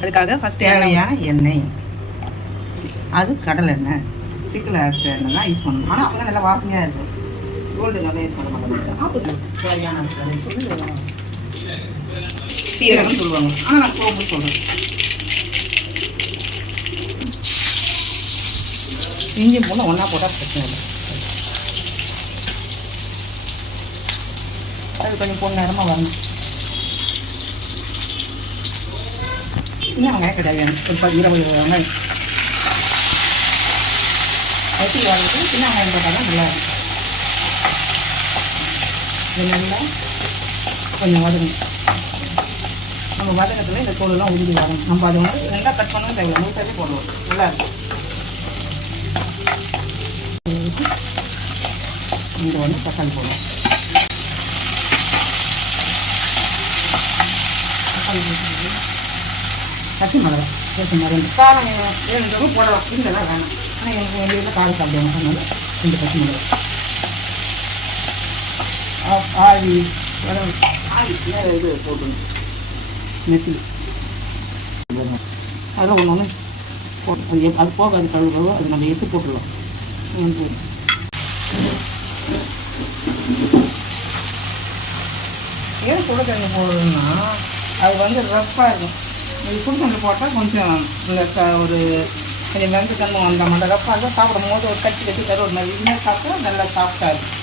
அதுக்காக ஃபஸ்ட்டு தேவையான எண்ணெய், அது கடலை எண்ணெய், சிக்கல் அரைச்ச எண்ணெய் தான் யூஸ் பண்ணணும். ஆனால் அப்போ தான் நல்லா வாசனையாக இருக்கும். கோல்டு நல்லா யூஸ் பண்ண மாட்டோம். தேவையான சீரகம் சொல்லுவாங்க, ஆனால் நான் சோம்பு சொல்கிறேன். இஞ்சி பூண்டு ஒன்றா போட்டால் பிரச்சனை இல்லை. அது கொஞ்சம் பொன்னேரமாக வரணும். இன்னும் வெங்காயம் கிடையாது, ஒரு 20 வெங்காயம் வச்சு வளர்த்து சின்ன வெங்காயம் போட்டால் தான் நல்லா இருக்கும். இது நல்லா கொஞ்சம் வதங்கணும். நம்ம வதக்கத்தில் இந்த தோலெல்லாம் உருகி வரணும். நம்ம அதை வந்து நல்லா கட் பண்ணவும் தேவையில்லை, முழுசாவே போடுவோம், நல்லா இருக்கும். இங்கே வந்து தக்காளி போடுவோம். தக்காளி போட்டு பச்சை மிளகா பேச மாதிரி காரம் வேணுன்றவங்க போடலாம், இல்லைதான் வேணாம். ஆனால் எனக்கு எங்கள் வீட்டில் காரம் சாப்பிடுவாங்க, அதனால 2 பச்சை மிளகா. ஆவி இது போட்டுணும், நெத்தி அதெல்லாம் ஒன்று ஒன்று போட்டு அது போக அது கழுவுறதோ அது நம்ம எடுத்து போட்டுடலாம். ஏன் சுட தண்ணி போடுறதுன்னா அது வந்து ரஃப்பாக இருக்கும். இது சுடு தண்ணி போட்டால் கொஞ்சம் இந்த ஒரு கொஞ்சம் வெந்து தன்மை வந்தால் மட்டும் ரஃப்பாக இருக்கும். சாப்பிடும் போது ஒரு கட்டி கட்டி தரும், ஒரு மாதிரி இதுமாதிரி சாப்பிட்டா நல்லா சாஃப்டாக இருக்கும்.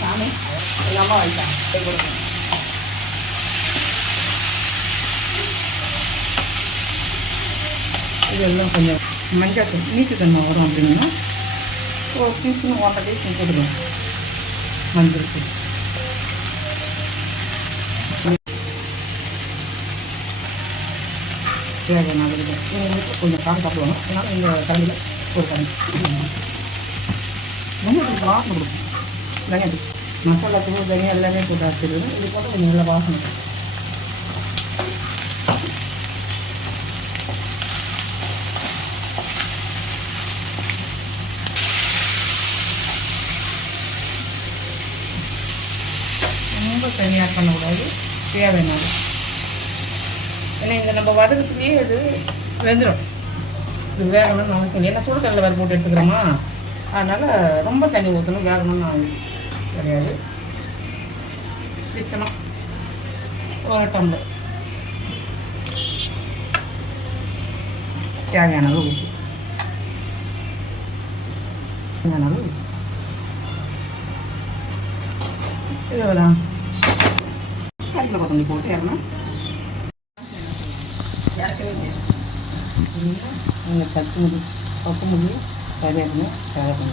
சாமி எல்லாமே வைட்டாங்க கொடுக்கணும். இதெல்லாம் கொஞ்சம் மஞ்சள் தூள் நீச்சத்தன்மை வரும் அப்படின்னா ஒரு டீஸ்பூன் 1.5 டீஸ்பூன் போட்டுக்கலாம் மஞ்சள் தூள். தேவையான அளவுக்கு இவங்களுக்கு கொஞ்சம் காரம் சாப்பிடுவாங்க, அதனால் இந்த கடையில் ஒரு கடை ரொம்ப வாசனை கொடுக்கும். தனியாக மசாலா தூள் தனியாக எல்லாமே போட்டு அரைச்சிடுது. இது போட்டு கொஞ்சம் நல்லா வாசனை. ரொம்ப தனியாக பண்ணக்கூடாது, தேவையான. ஏன்னா இந்த நம்ம வதக்கத்துலேயே அது வெந்துடும். இது வேகணும்னு அவசியம் இல்லை, ஏன்னா சுடுதண்ணில் வேறு போட்டு எடுத்துக்கிறோமா, அதனால் ரொம்ப தண்ணி ஊற்றணும் வேகணும்னு கிடையாது. சிக்கனம் ஒரு டம்ளர் தேவையான அளவு உப்பு, தேவையான அளவு இது வேணாம். கறியில் கொத்தமல்லி போட்டு இறங்கணும். நீங்கள் கொத்தமல்லி கறிவேப்பிலை தேவையான